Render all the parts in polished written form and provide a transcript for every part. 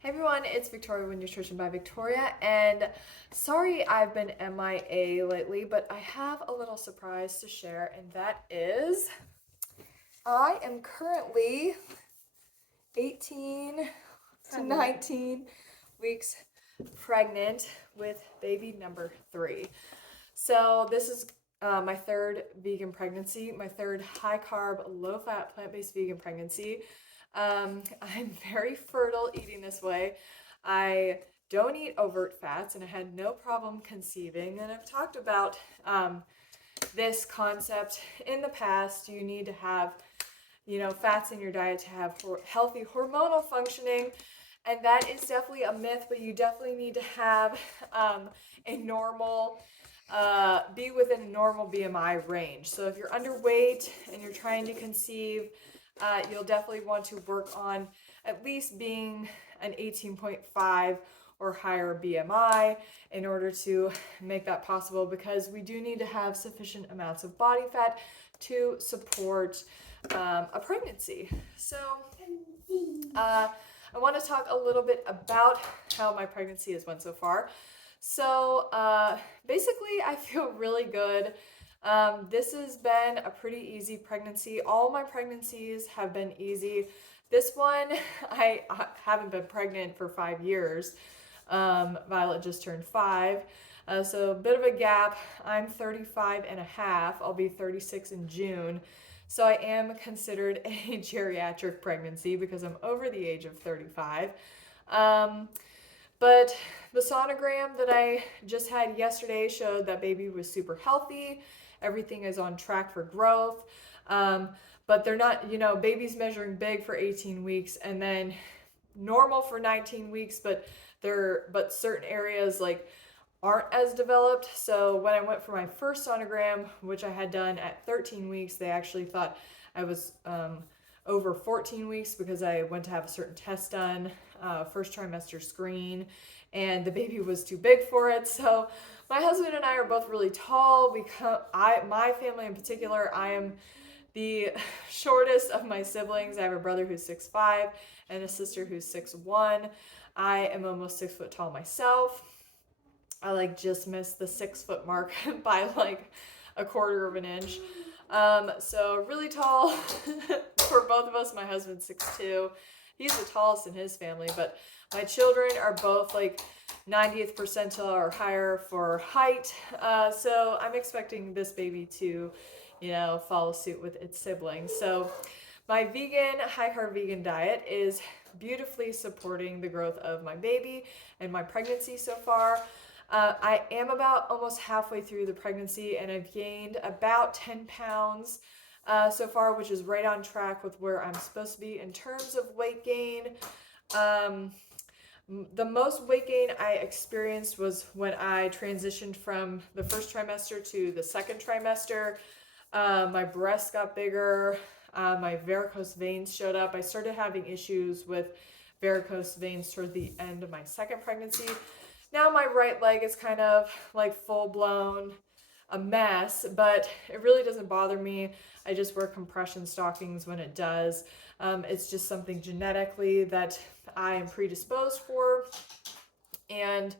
Hey everyone, it's Victoria with Nutrition by Victoria, and sorry I've been MIA lately, but I have a little surprise to share, and that is I am currently 18 to 19 weeks pregnant with baby number 3. So this is my third vegan pregnancy, my third high carb, low fat, plant-based vegan pregnancy. I'm very fertile eating this way. I don't eat overt fats and I had no problem conceiving. And I've talked about this concept in the past. You need to have, fats in your diet to have healthy hormonal functioning. And that is definitely a myth, but you definitely need to have a normal, be within a normal BMI range. So if you're underweight and you're trying to conceive, you'll definitely want to work on at least being an 18.5 or higher BMI in order to make that possible, because we do need to have sufficient amounts of body fat to support a pregnancy. So I want to talk a little bit about how my pregnancy has went so far. So basically, I feel really good. This has been a pretty easy pregnancy. All my pregnancies have been easy. This one, I haven't been pregnant for 5 years. Violet just turned 5. So a bit of a gap. I'm 35 and a half. I'll be 36 in June. So I am considered a geriatric pregnancy because I'm over the age of 35. But the sonogram that I just had yesterday showed that baby was super healthy. Everything is on track for growth. But they're not, baby's measuring big for 18 weeks and then normal for 19 weeks, but certain areas like aren't as developed. So when I went for my first sonogram, which I had done at 13 weeks, they actually thought I was over 14 weeks because I went to have a certain test done, first trimester screen, and the baby was too big for it. So my husband and I are both really tall. My family in particular, I am the shortest of my siblings. I have a brother who's 6'5" and a sister who's 6'1". I am almost 6 foot tall myself. I just missed the 6 foot mark by a quarter of an inch. So really tall for both of us. My husband's 6'2". He's the tallest in his family, but my children are both 90th percentile or higher for height. So I'm expecting this baby to, follow suit with its siblings. So my high carb vegan diet is beautifully supporting the growth of my baby and my pregnancy so far. I am about almost halfway through the pregnancy and I've gained about 10 pounds so far, which is right on track with where I'm supposed to be in terms of weight gain. The most weight gain I experienced was when I transitioned from the first trimester to the second trimester. My breasts got bigger. My varicose veins showed up. I started having issues with varicose veins toward the end of my second pregnancy. Now my right leg is kind of full blown a mess, but it really doesn't bother me. I just wear compression stockings when it does. It's just something genetically that I am predisposed for. And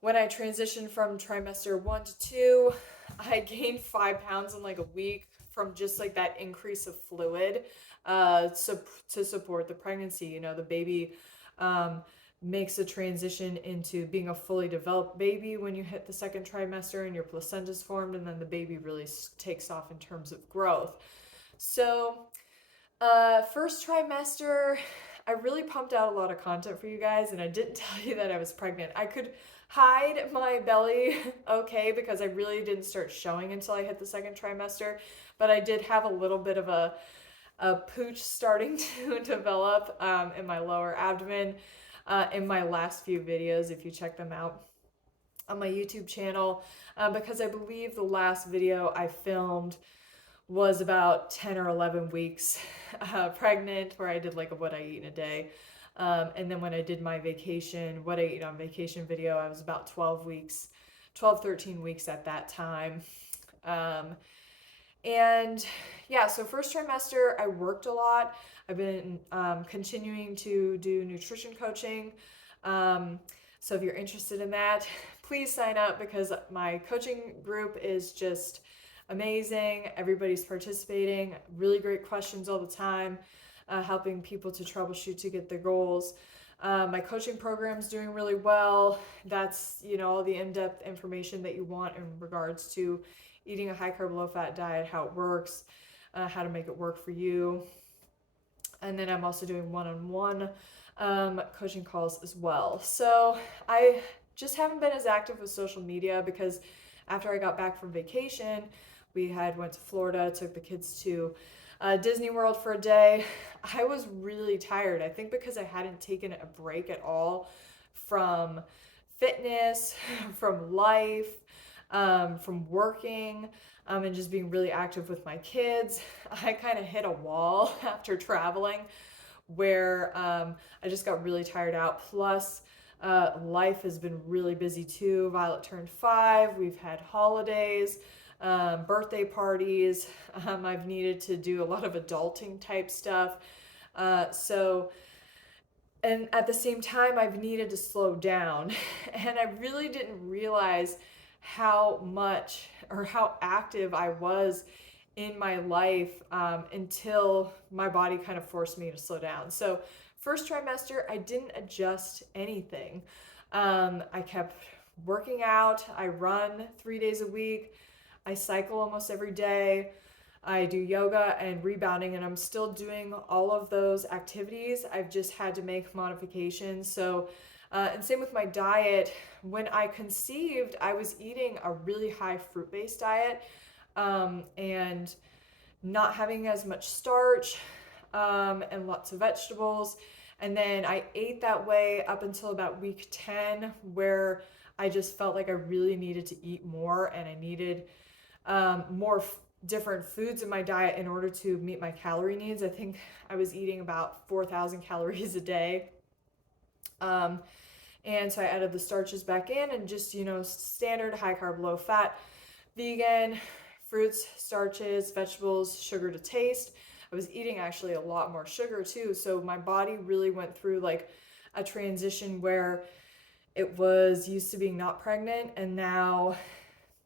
when I transitioned from trimester 1 to 2, I gained 5 pounds in a week from just that increase of fluid to support the pregnancy. The baby makes a transition into being a fully developed baby when you hit the second trimester and your placenta's formed, and then the baby really takes off in terms of growth. So first trimester, I really pumped out a lot of content for you guys, and I didn't tell you that I was pregnant. I could hide my belly okay because I really didn't start showing until I hit the second trimester, but I did have a little bit of a pooch starting to develop in my lower abdomen in my last few videos, if you check them out on my YouTube channel, because I believe the last video I filmed was about 10 or 11 weeks pregnant, where I did a what I eat in a day. And then when I did my vacation, what I eat on vacation video, I was about 12, 13 weeks at that time. And yeah, so first trimester, I worked a lot. I've been continuing to do nutrition coaching. Um, so if you're interested in that, please sign up because my coaching group is just amazing. Everybody's participating, really great questions all the time, helping people to troubleshoot to get their goals. My coaching program is doing really well. That's, all the in-depth information that you want in regards to eating a high carb, low fat diet, how it works, how to make it work for you. And then I'm also doing one-on-one coaching calls as well. So I just haven't been as active with social media because after I got back from vacation, we had went to Florida, took the kids to Disney World for a day. I was really tired. I think because I hadn't taken a break at all from fitness, from life, from working, and just being really active with my kids. I kind of hit a wall after traveling where I just got really tired out. Plus, life has been really busy too. Violet turned 5. We've had holidays, birthday parties. I've needed to do a lot of adulting type stuff. So, and at the same time, I've needed to slow down. And I really didn't realize how much or how active I was in my life until my body kind of forced me to slow down. So, first trimester, I didn't adjust anything. I kept working out. I run 3 days a week. I cycle almost every day. I do yoga and rebounding, and I'm still doing all of those activities. I've just had to make modifications. So, and same with my diet. When I conceived, I was eating a really high fruit based diet and not having as much starch and lots of vegetables. And then I ate that way up until about week 10, where I just felt like I really needed to eat more and I needed more different foods in my diet in order to meet my calorie needs. I think I was eating about 4,000 calories a day. Um, and so I added the starches back in and just, standard high carb, low fat, vegan, fruits, starches, vegetables, sugar to taste. I was eating actually a lot more sugar too. So my body really went through like a transition where it was used to being not pregnant and now,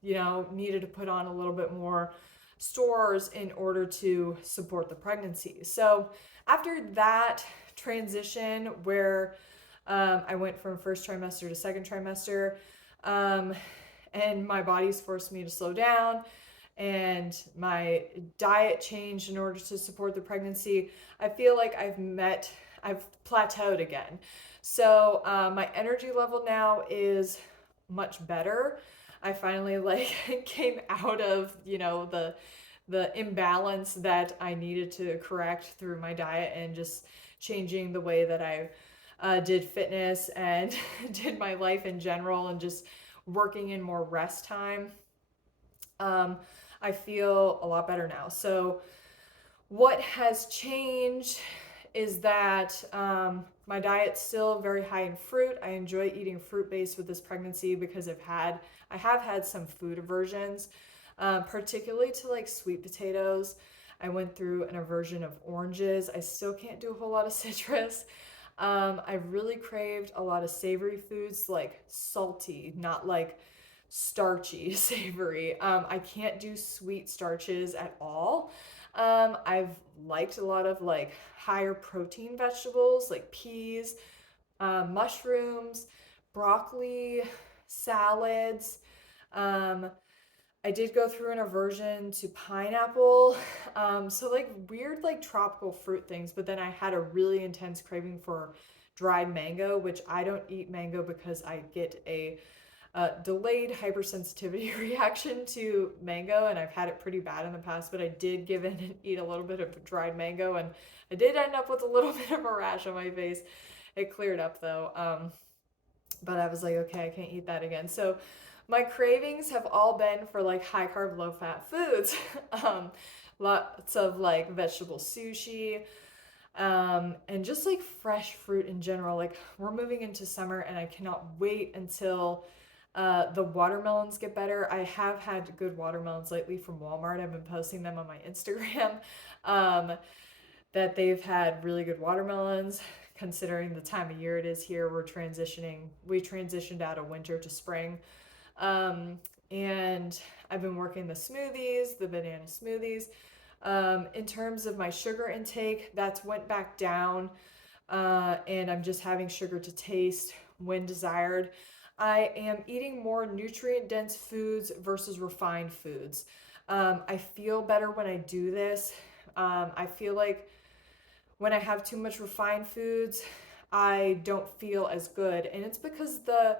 needed to put on a little bit more stores in order to support the pregnancy. So after that transition where I went from first trimester to second trimester, and my body's forced me to slow down and my diet changed in order to support the pregnancy, I feel like I've plateaued again. So my energy level now is much better. I finally came out of, the imbalance that I needed to correct through my diet and just changing the way that I did fitness and did my life in general and just working in more rest time. I feel a lot better now. So what has changed is that my diet's still very high in fruit. I enjoy eating fruit based with this pregnancy because I have had some food aversions, particularly to like sweet potatoes. I went through an aversion of oranges. I still can't do a whole lot of citrus. I've really craved a lot of savory foods, like salty, not like starchy savory. I can't do sweet starches at all. I've liked a lot of like higher protein vegetables like peas, mushrooms, broccoli, salads. Um, I did go through an aversion to pineapple. So like weird like tropical fruit things, but then I had a really intense craving for dried mango, which I don't eat mango because I get a delayed hypersensitivity reaction to mango, and I've had it pretty bad in the past, but I did give in and eat a little bit of dried mango, and I did end up with a little bit of a rash on my face. It cleared up though. But I was like, okay, I can't eat that again. So my cravings have all been for like high carb, low fat foods. Lots of like vegetable sushi, and just like fresh fruit in general. Like we're moving into summer and I cannot wait until The watermelons get better. I have had good watermelons lately from Walmart. I've been posting them on my Instagram. Um, that they've had really good watermelons considering the time of year it is here. We transitioned out of winter to spring. Um, and I've been working the smoothies, the banana smoothies. In terms of my sugar intake, that's went back down, and I'm just having sugar to taste when desired. I am eating more nutrient dense foods versus refined foods. I feel better when I do this. I feel like when I have too much refined foods, I don't feel as good. And it's because the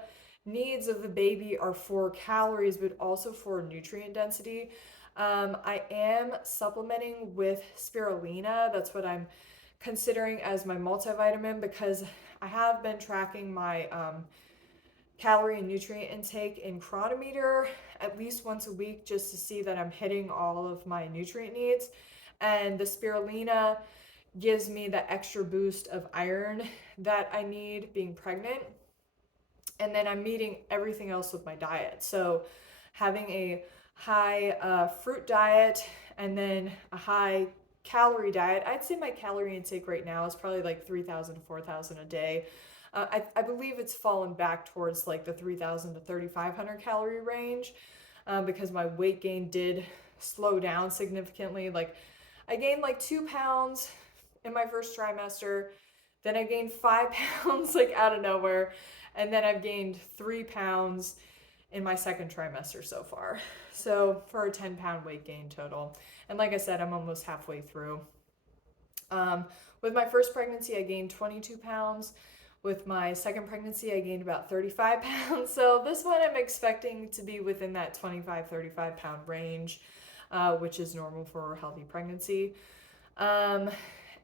needs of the baby are for calories, but also for nutrient density. I am supplementing with spirulina. That's what I'm considering as my multivitamin because I have been tracking my calorie and nutrient intake in Chronometer at least once a week just to see that I'm hitting all of my nutrient needs. And the spirulina gives me the extra boost of iron that I need being pregnant. And then I'm meeting everything else with my diet. So having a high fruit diet and then a high calorie diet. I'd say my calorie intake right now is probably like 3,000 to 4,000 a day. I believe it's fallen back towards like the 3,000 to 3,500 calorie range because my weight gain did slow down significantly. Like I gained like 2 pounds in my first trimester. Then I gained 5 pounds like out of nowhere. And then I've gained 3 pounds in my second trimester so far. So for a 10-pound weight gain total. And like I said, I'm almost halfway through. With my first pregnancy, I gained 22 pounds. With my second pregnancy, I gained about 35 pounds. So this one I'm expecting to be within that 25, 35 pound range, which is normal for a healthy pregnancy.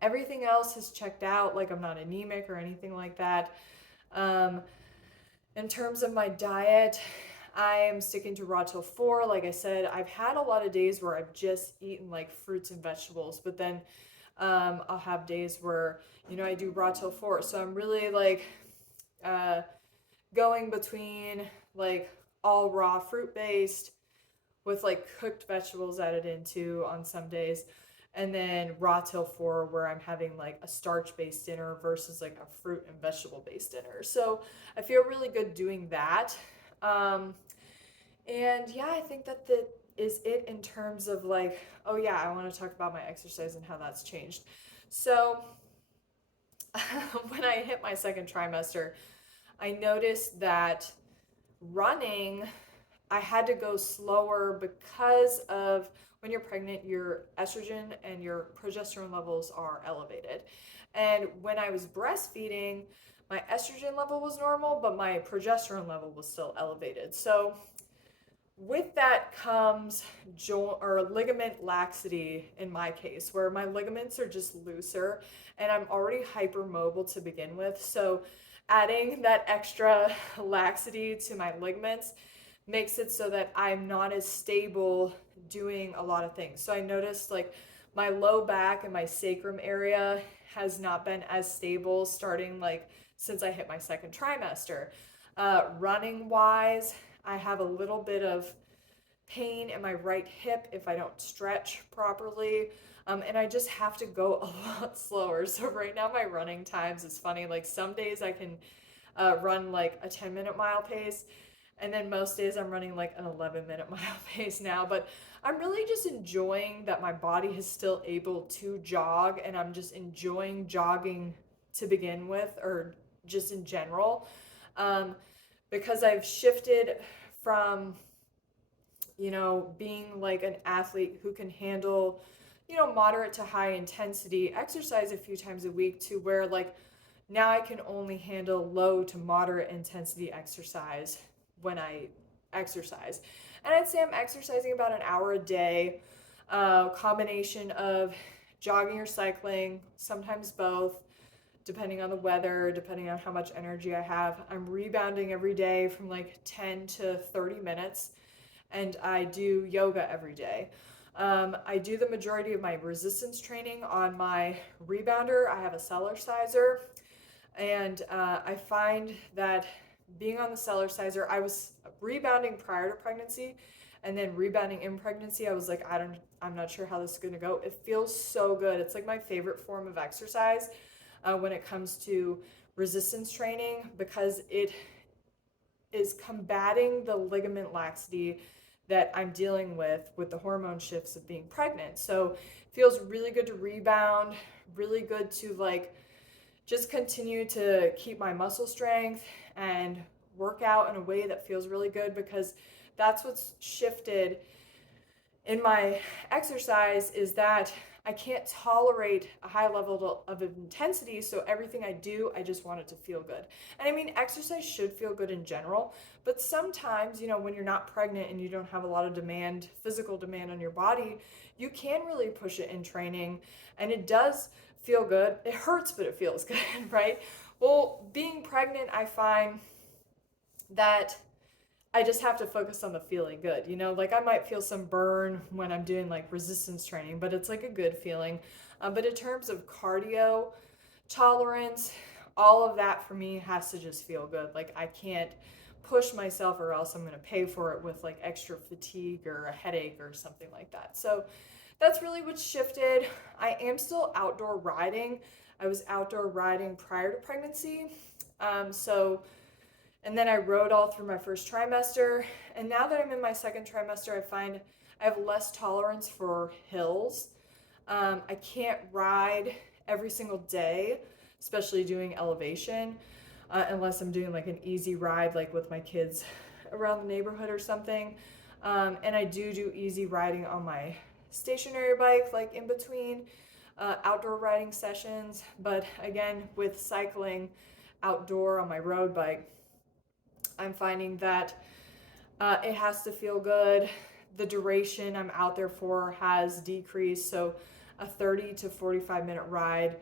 Everything else has checked out, like I'm not anemic or anything like that. Um, in terms of my diet, I am sticking to raw till 4. Like I said, I've had a lot of days where I've just eaten like fruits and vegetables, but then I'll have days where, I do raw till 4. So I'm really like uh, going between like all raw fruit based with like cooked vegetables added into on some days. And then raw till 4, where I'm having like a starch based dinner versus like a fruit and vegetable based dinner. So I feel really good doing that. Um, and yeah, I think that is it in terms of like, oh yeah, I want to talk about my exercise and how that's changed. So when I hit my second trimester, I noticed that running, I had to go slower because of when you're pregnant, your estrogen and your progesterone levels are elevated. And when I was breastfeeding, my estrogen level was normal, but my progesterone level was still elevated. So with that comes joint or ligament laxity in my case, where my ligaments are just looser and I'm already hypermobile to begin with. So adding that extra laxity to my ligaments makes it so that I'm not as stable doing a lot of things. So I noticed like my low back and my sacrum area has not been as stable starting like since I hit my second trimester. Running wise, I have a little bit of pain in my right hip if I don't stretch properly. And I just have to go a lot slower. So right now my running times is funny. Like some days I can run like a 10-minute mile pace. And then most days I'm running like an 11-minute mile pace now. But I'm really just enjoying that my body is still able to jog. And I'm just enjoying jogging to begin with, or just in general. Um, because I've shifted from being like an athlete who can handle, moderate to high intensity exercise a few times a week to where like now I can only handle low to moderate intensity exercise when I exercise. And I'd say I'm exercising about an hour a day, combination of jogging or cycling, sometimes both, depending on the weather, depending on how much energy I have. I'm rebounding every day from like 10 to 30 minutes and I do yoga every day. I do the majority of my resistance training on my rebounder. I have a Cellerciser, and I find that being on the Cellerciser, I was rebounding prior to pregnancy and then rebounding in pregnancy. I was like, I'm not sure how this is going to go. It feels so good. It's like my favorite form of exercise when it comes to resistance training, because it is combating the ligament laxity that I'm dealing with the hormone shifts of being pregnant. So it feels really good to rebound, really good to like just continue to keep my muscle strength and work out in a way that feels really good, because that's what's shifted in my exercise, is that I can't tolerate a high level of intensity. So everything I do, I just want it to feel good. And I mean, exercise should feel good in general, but sometimes, when you're not pregnant and you don't have a lot of demand, physical demand on your body, you can really push it in training, and it does feel good. It hurts, but it feels good, right? Well, being pregnant, I find that I just have to focus on the feeling good. Like I might feel some burn when I'm doing like resistance training, but it's like a good feeling. But in terms of cardio tolerance, all of that for me has to just feel good. Like I can't push myself, or else I'm going to pay for it with like extra fatigue or a headache or something like that. So that's really what's shifted. I am still outdoor riding. I was outdoor riding prior to pregnancy. So and then I rode all through my first trimester. And now that I'm in my second trimester, I find I have less tolerance for hills. I can't ride every single day, especially doing elevation, unless I'm doing like an easy ride, like with my kids around the neighborhood or something. And I do easy riding on my stationary bike, like in between outdoor riding sessions. But again, with cycling outdoor on my road bike, I'm finding that it has to feel good. The duration I'm out there for has decreased, so a 30 to 45-minute ride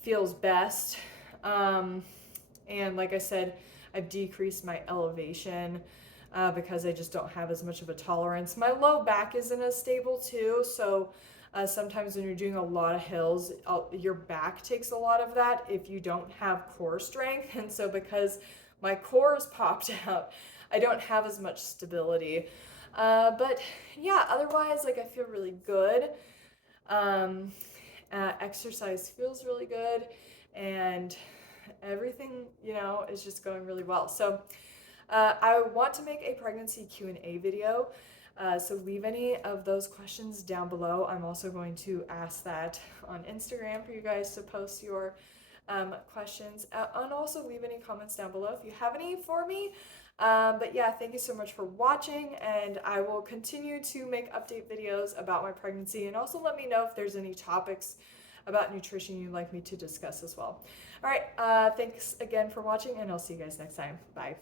feels best. And like I said, I've decreased my elevation because I just don't have as much of a tolerance. My low back isn't as stable too, so sometimes when you're doing a lot of hills, your back takes a lot of that if you don't have core strength. And so because my core is popped out, I don't have as much stability. But yeah, otherwise, like I feel really good. Um, Exercise feels really good, and everything, is just going really well. So I want to make a pregnancy Q&A video. So leave any of those questions down below. I'm also going to ask that on Instagram for you guys to post your questions, and also leave any comments down below if you have any for me. But yeah, thank you so much for watching, and I will continue to make update videos about my pregnancy, and also let me know if there's any topics about nutrition you'd like me to discuss as well. All right, thanks again for watching, and I'll see you guys next time. Bye.